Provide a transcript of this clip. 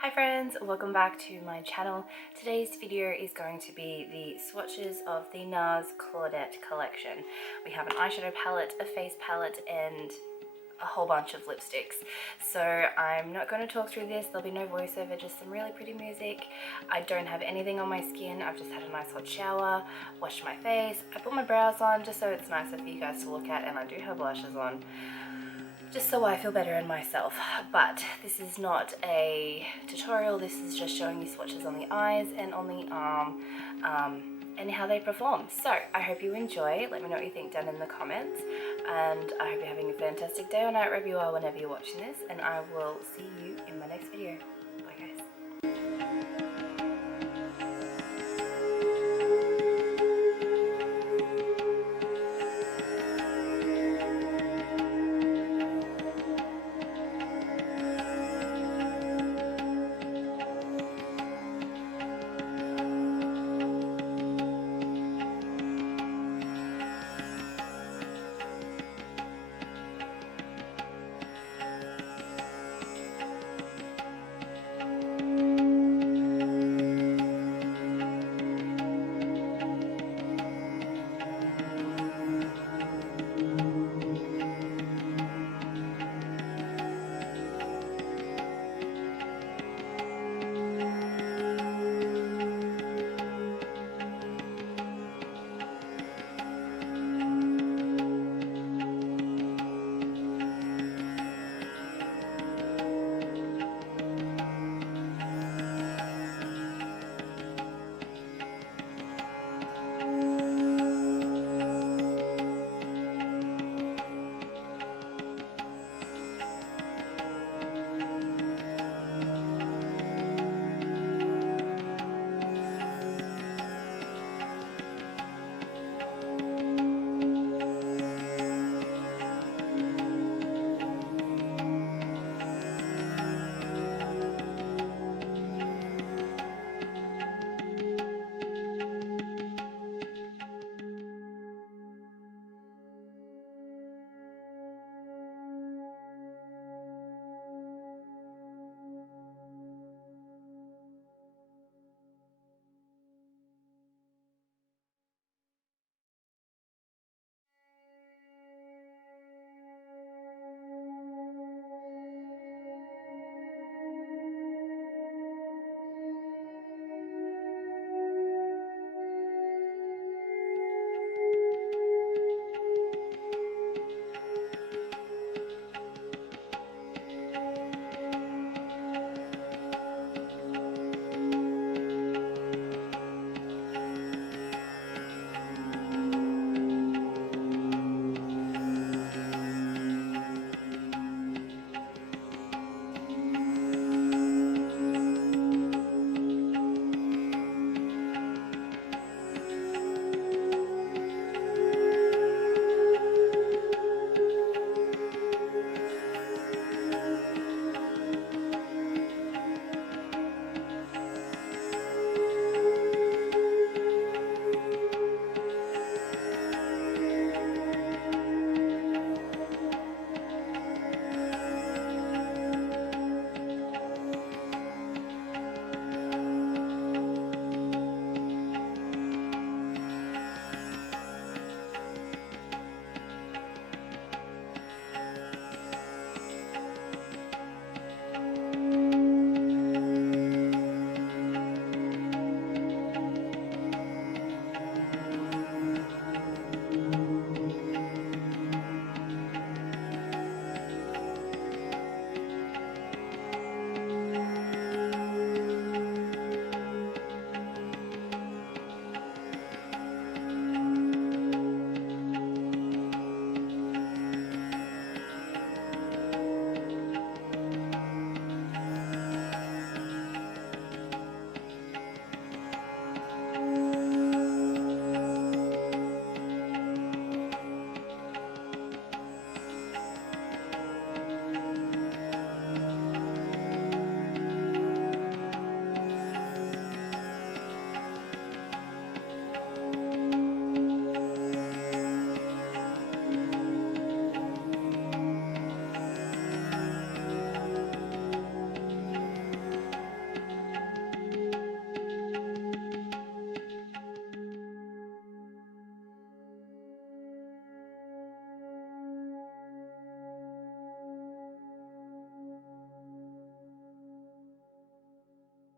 Hi friends, welcome back to my channel. Today's video is going to be the swatches of the NARS Claudette collection. We have an eyeshadow palette, a face palette, and a whole bunch of lipsticks. So I'm not going to talk through this, there'll be no voiceover, just some really pretty music. I don't have anything on my skin, I've just had a nice hot shower, washed my face, I put my brows on just so it's nicer for you guys to look at, and I do have blushes on, just so I feel better in myself. But this is not a tutorial, this is just showing you swatches on the eyes and on the arm, and how they perform. So I hope you enjoy. Let me know what you think down in the comments, and I hope you're having a fantastic day or night wherever you are whenever you're watching this, and I will see you in my next video.